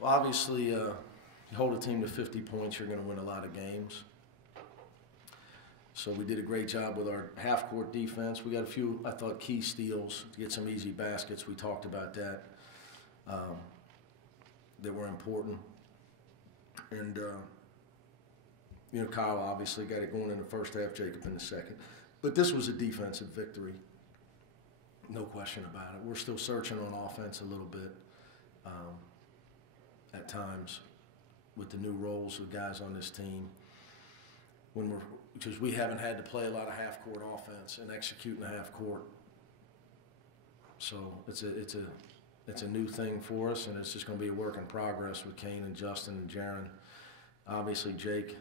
Well, obviously, you hold a team to 50 points, you're going to win a lot of games. So we did a great job with our half-court defense. We got a few, I thought, key steals to get some easy baskets. We talked about that, that were important. And, you know, Kyle obviously got it going in the first half, Jacob in the second. But this was a defensive victory, no question about it. We're still searching on offense a little bit at times with the new roles of guys on this team. Because we haven't had to play a lot of half-court offense and execute in the half-court. So it's a new thing for us, and it's just going to be a work in progress with Kane and Justin and Jaron. Obviously, Jake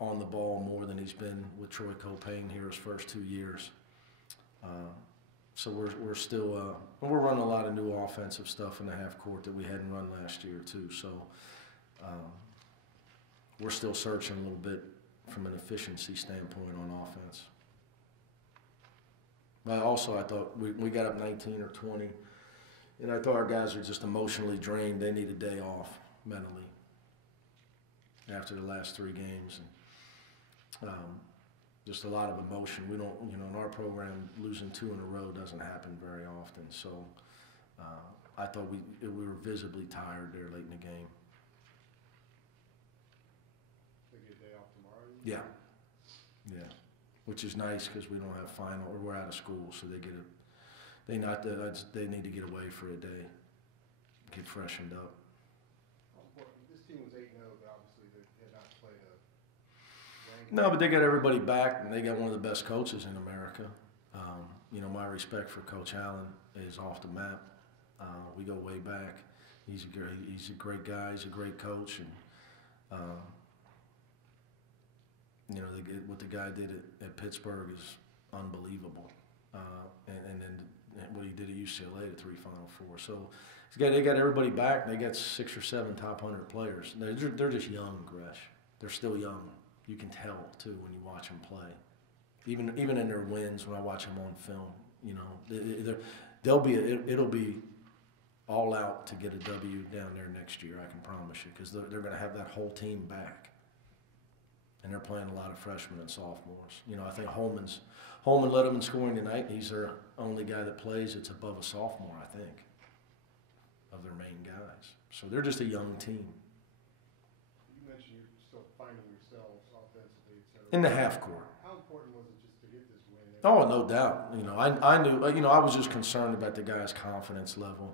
on the ball more than he's been with Troy Copain here his first 2 years. So we're still we're running a lot of new offensive stuff in the half-court that we hadn't run last year too. So we're still searching a little bit from an efficiency standpoint on offense. But also, I thought we got up 19 or 20, and I thought our guys were just emotionally drained. They need a day off mentally after the last 3 games. And, just a lot of emotion. We don't, you know, in our program, losing 2 in a row doesn't happen very often. So I thought we were visibly tired there late in the game. Yeah, yeah, which is nice because we don't have final, or we're out of school, so they need to get away for a day, get freshened up. This team was 8-0, but obviously they had not played a. No, but they got everybody back, and they got one of the best coaches in America. You know, my respect for Coach Allen is off the map. We go way back. He's a great guy. He's a great coach, and. You know, what the guy did at Pittsburgh is unbelievable. And then what he did at UCLA, the 3 Final Four. So they got everybody back. They got 6 or 7 top 100 players. They're just young, Gresh. They're still young. You can tell, too, when you watch them play. Even in their wins, when I watch them on film, you know, it'll be all out to get a W down there next year, I can promise you, because they're going to have that whole team back. And they're playing a lot of freshmen and sophomores. You know, I think Holman led them in scoring tonight. He's their only guy that plays. It's above a sophomore, I think, of their main guys. So they're just a young team. You mentioned you're still finding yourselves offensively. In the half court. How important was it just to get this win? Oh, no doubt. You know, I knew. You know, I was just concerned about the guys' confidence level.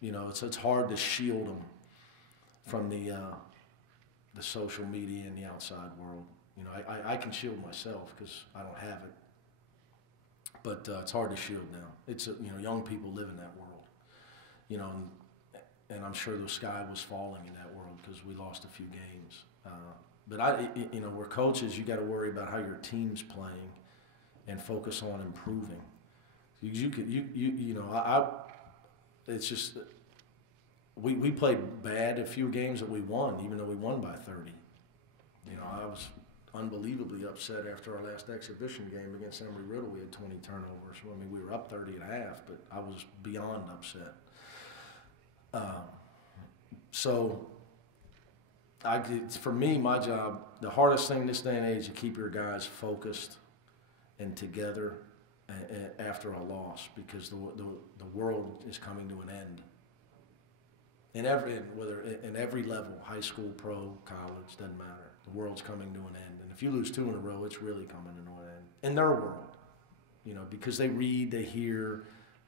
You know, it's hard to shield them from the social media and the outside world. You know, I can shield myself because I don't have it. But it's hard to shield now. It's you know, young people live in that world. You know, and I'm sure the sky was falling in that world because we lost a few games. But you know, we're coaches. You got to worry about how your team's playing, and focus on improving. You know, it's just. We played bad a few games that we won, even though we won by 30. You know, I was unbelievably upset after our last exhibition game against Emory-Riddle. We had 20 turnovers. I mean, we were up 30 and a half, but I was beyond upset. So, for me, my job, the hardest thing this day and age is to keep your guys focused and together after a loss, because the world is coming to an end. In every level, high school, pro, college, doesn't matter. The world's coming to an end. And if you lose 2 in a row, it's really coming to an end. In their world, you know, because they read, they hear,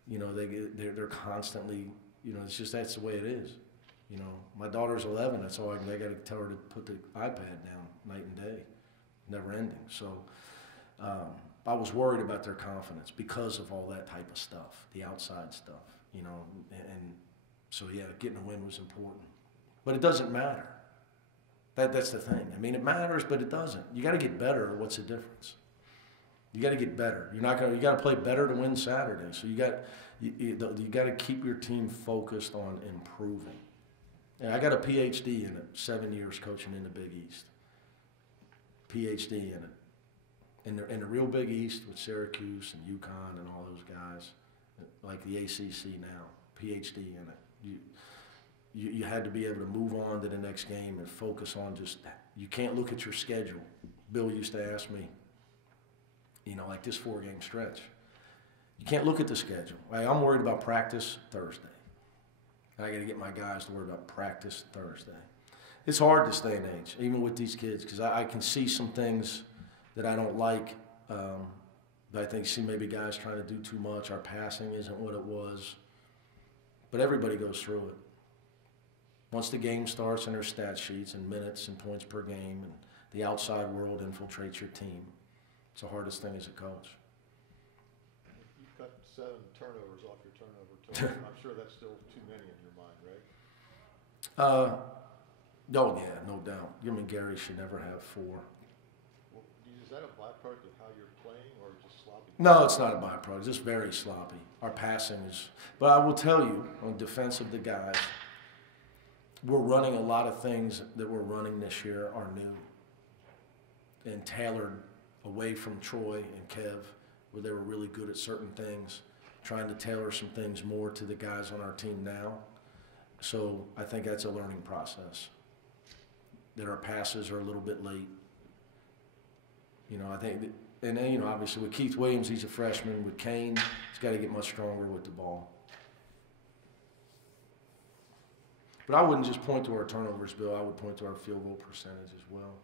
you know, they're constantly, you know, it's just, that's the way it is. You know, my daughter's 11, that's all I got to tell her to put the iPad down night and day, never ending. So I was worried about their confidence because of all that type of stuff, the outside stuff, you know, and so, yeah, getting a win was important. But it doesn't matter. That's the thing. I mean, it matters, but it doesn't. You got to get better. What's the difference? You got to get better. You got to play better to win Saturday. So you got to keep your team focused on improving. And I got a PhD in it, 7 years coaching in the Big East. PhD in it. In the real Big East with Syracuse and UConn and all those guys, like the ACC now, PhD in it. you had to be able to move on to the next game and focus on just, you can't look at your schedule. Bill used to ask me, you know, like this 4-game stretch. You can't look at the schedule. Like, I'm worried about practice Thursday. I got to get my guys to worry about practice Thursday. It's hard this day and age, even with these kids, because I can see some things that I don't like. But I think see maybe guys trying to do too much. Our passing isn't what it was. But everybody goes through it. Once the game starts and there's stat sheets and minutes and points per game and the outside world infiltrates your team, it's the hardest thing as a coach. You cut 7 turnovers off your turnover total. I'm sure that's still too many in your mind, right? Oh, yeah, no doubt. I mean, Gary should never have 4. Well, is that a byproduct of how you're playing or just sloppy? No, it's not a byproduct. It's just very sloppy. Our passing is. But I will tell you, on defense of the guys, we're running a lot of things that we're running this year are new and tailored away from Troy and Kev, where they were really good at certain things, trying to tailor some things more to the guys on our team now. So I think that's a learning process, that our passes are a little bit late. You know, I think, and then, you know, obviously with Keith Williams, he's a freshman. With Kane, he's got to get much stronger with the ball. But I wouldn't just point to our turnovers, Bill. I would point to our field goal percentage as well.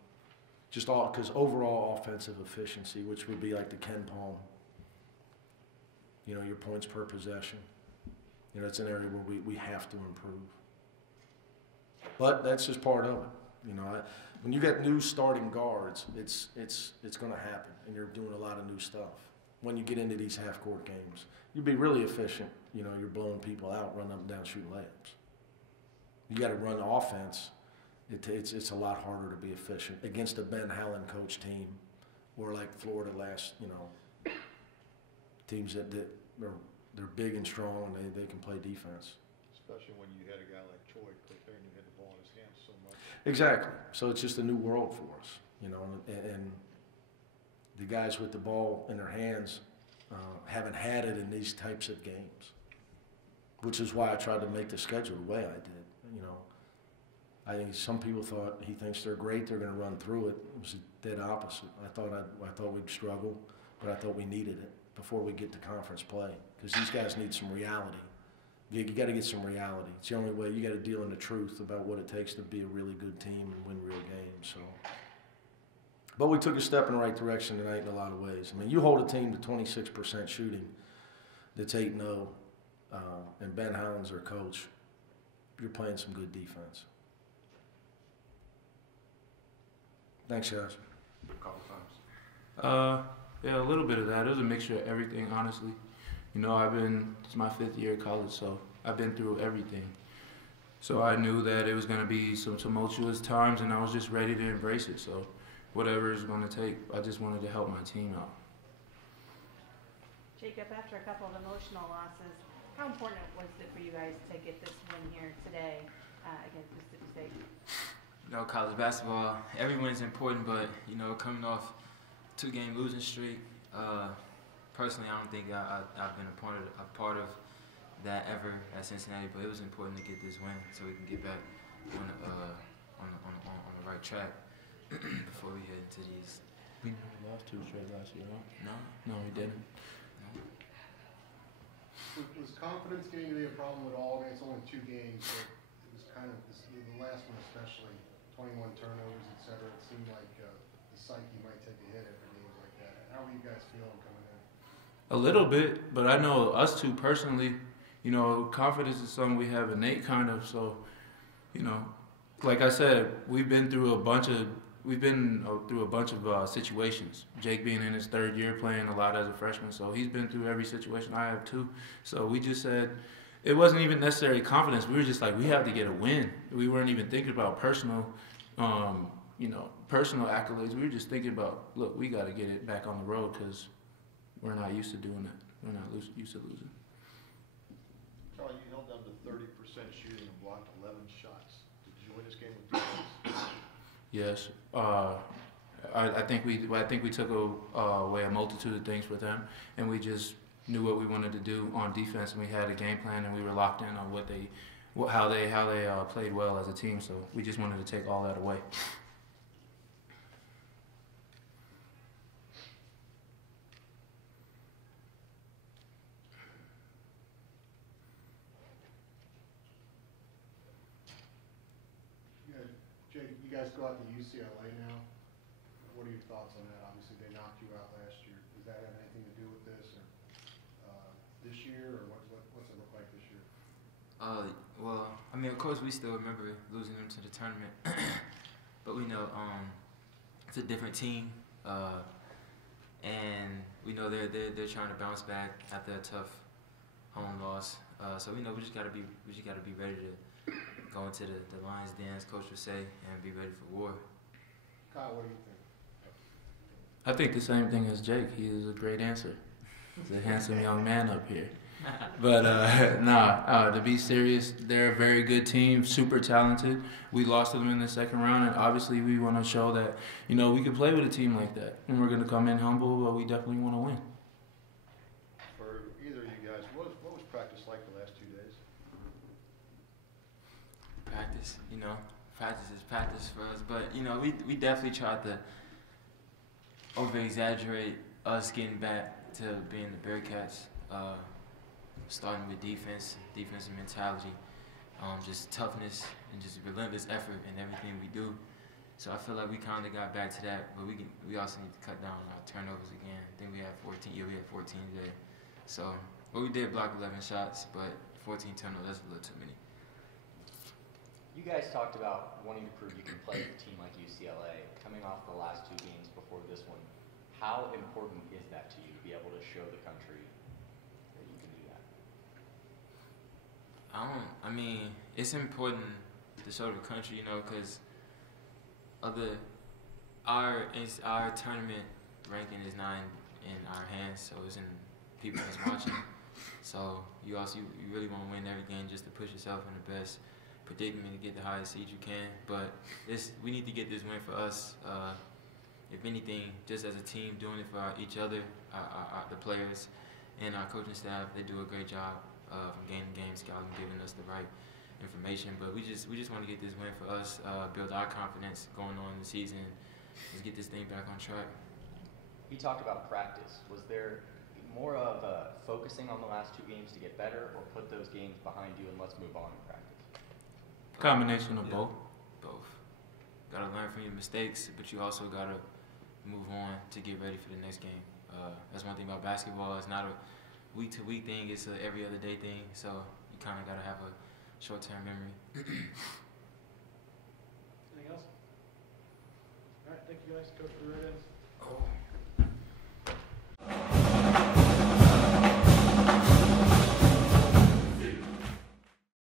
Just all, because overall offensive efficiency, which would be like the Ken Palm, you know, your points per possession. You know, it's an area where we have to improve. But that's just part of it. You know, when you get new starting guards, it's going to happen, and you're doing a lot of new stuff. When you get into these half-court games, you'll be really efficient. You know, you're blowing people out, running up and down, shooting layups. You got to run offense. It's a lot harder to be efficient against a Ben Hallen coach team, or like Florida last. You know, teams that they're big and strong and they can play defense. Especially when you had a guy like Troy Clifford who had the ball in his hands so much. Exactly. So it's just a new world for us, you know, and the guys with the ball in their hands haven't had it in these types of games, which is why I tried to make the schedule the way I did. You know, I think some people thought he thinks they're great, they're going to run through it. It was the dead opposite. I thought we'd struggle, but I thought we needed it before we get to conference play, because these guys need some reality. You got to get some reality. It's the only way. You got to deal in the truth about what it takes to be a really good team and win real games. So, but we took a step in the right direction tonight in a lot of ways. I mean, you hold a team to 26% shooting that's 8-0, and Ben Hallen's their coach. You're playing some good defense. Thanks, guys. A couple times. Yeah, a little bit of that. It was a mixture of everything, honestly. You know, it's my 5th year of college, so I've been through everything. So I knew that it was going to be some tumultuous times, and I was just ready to embrace it. So whatever it's going to take, I just wanted to help my team out. Jacob, after a couple of emotional losses, how important was it for you guys to get this win here today against Mississippi State? You know, college basketball, every win is important, but, you know, coming off 2-game losing streak, personally, I don't think I've been a part of that ever at Cincinnati, but it was important to get this win so we can get back on the right track before we head into these. We lost 2 straight last year, huh? No, we didn't. No. Was confidence getting to be a problem at all? I mean, it's only 2 games, but it was kind of the last one especially, 21 turnovers, et cetera. It seemed like the psyche might take a hit after games like that. How were you guys feeling coming in? A little bit, but I know us two personally, you know, confidence is something we have innate kind of. So, you know, like I said, we've been through a bunch of situations. Jake being in his 3rd year, playing a lot as a freshman, so he's been through every situation. I have too. So we just said it wasn't even necessarily confidence. We were just like, we have to get a win. We weren't even thinking about personal accolades. We were just thinking about, look, we got to get it back on the road because we're not used to doing that. We're not used to losing. Charlie, you held them to 30% shooting and blocked 11 shots. Did you win this game with defense? Yes. I think we took away a multitude of things with them, and we just knew what we wanted to do on defense, and we had a game plan, and we were locked in on what they how they played well as a team. So we just wanted to take all that away. Jake, you guys go out to UCLA now. What are your thoughts on that? Obviously, they knocked you out last year. Does that have anything to do with this, or this year, or what's it look like this year? Well, I mean, of course, we still remember losing them to the tournament, but we know it's a different team, and we know they're trying to bounce back after a tough home loss. So we know we just gotta be ready to go into the Lions' den, as Coach would say, and be ready for war. Kyle, what do you think? I think the same thing as Jake. He is a great answer. He's a handsome young man up here. But to be serious, they're a very good team, super talented. We lost to them in the second round, and obviously we want to show that, you know, we can play with a team like that. And we're going to come in humble, but we definitely want to win. For either of you guys, what was practice like the last 2 days? Practice, you know, practice is practice for us. But, you know, we definitely tried to over-exaggerate us getting back to being the Bearcats. Starting with defensive mentality, just toughness and just relentless effort in everything we do. So I feel like we kind of got back to that, but we also need to cut down on our turnovers again. I think we had 14. Yeah, we had 14 today. So, but we did block 11 shots, but 14 turnovers, that's a little too many. You guys talked about wanting to prove you can play with a team like UCLA. Coming off the last 2 games before this one, how important is that to you to be able to show the country that you can do that? I mean, it's important to show the country, you know, because our tournament ranking is not in our hands, so it's in people that's watching. So you really want to win every game just to push yourself in the best predicament to get the highest seed you can. But we need to get this win for us. If anything, just as a team, doing it for each other, the players and our coaching staff, they do a great job from game to game scouting, giving us the right information. But we just want to get this win for us, build our confidence going on in the season, just get this thing back on track. You talked about practice. Was there more of focusing on the last 2 games to get better, or put those games behind you and let's move on in practice? Combination of both. Both. Got to learn from your mistakes, but you also got to move on to get ready for the next game. That's one thing about basketball. It's not a week-to-week thing. It's a every other day thing. So you kind of got to have a short-term memory. Anything else? All right, thank you guys. Coach for the Red Ends.